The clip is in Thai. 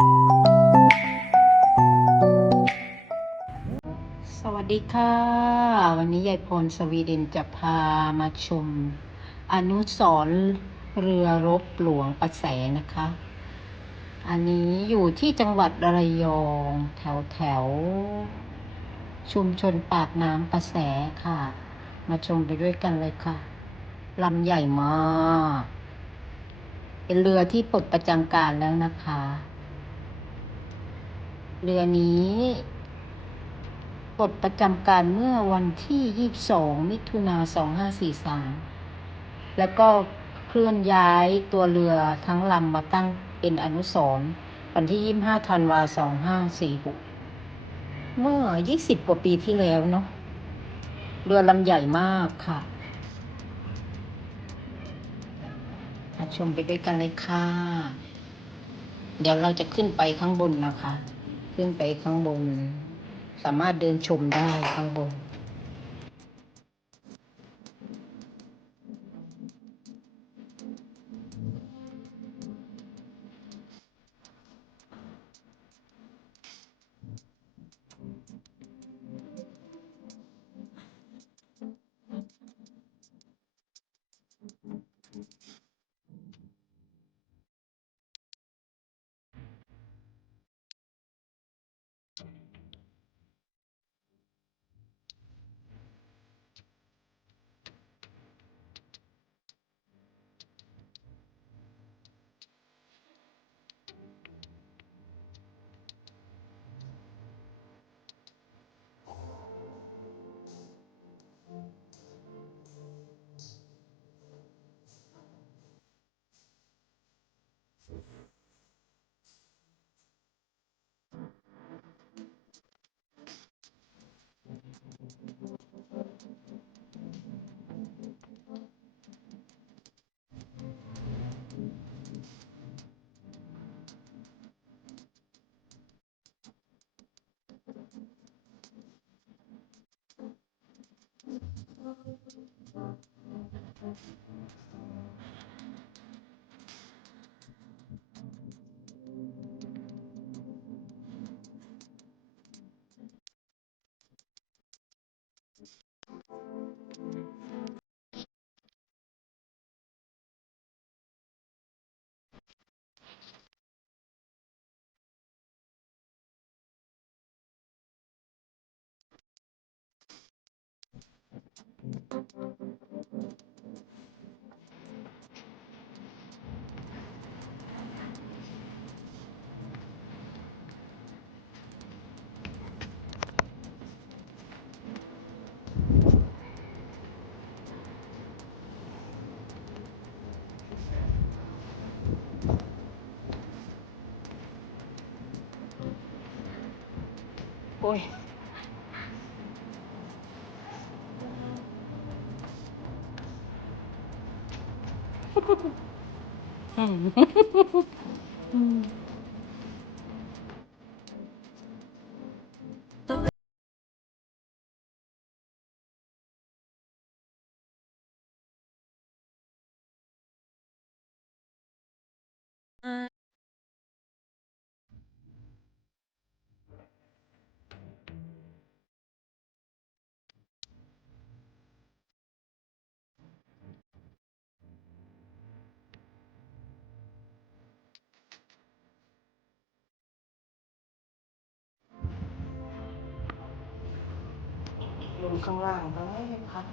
สวัสดีค่ะวันนี้ยายพรสวีเดนจะพามาชมอนุสรณ์เรือรบหลวงประแสนะคะ อันนี้อยู่ที่จังหวัดระยองแถวชุมชนปากน้ำประแสค่ะ มาชมไปด้วยกันเลยค่ะลำใหญ่มากเป็นเรือที่ปลดประจำการแล้วนะคะเรือนี้ปลดประจำการเมื่อวันที่22มิถุนายน2543แล้วก็เคลื่อนย้ายตัวเรือทั้งลำมาตั้งเป็นอนุสรณ์วันที่25ธันวาคม2546เมื่อ20กว่าปีที่แล้วเนาะเรือลำใหญ่มากค่ะมาชมไปด้วยกันเลยค่ะเดี๋ยวเราจะขึ้นไปข้างบนนะคะขึ้นไปข้างบนสามารถเดินชมได้ข้างบนโอ้ยลงข้างล่างก็ไม่ให้พัก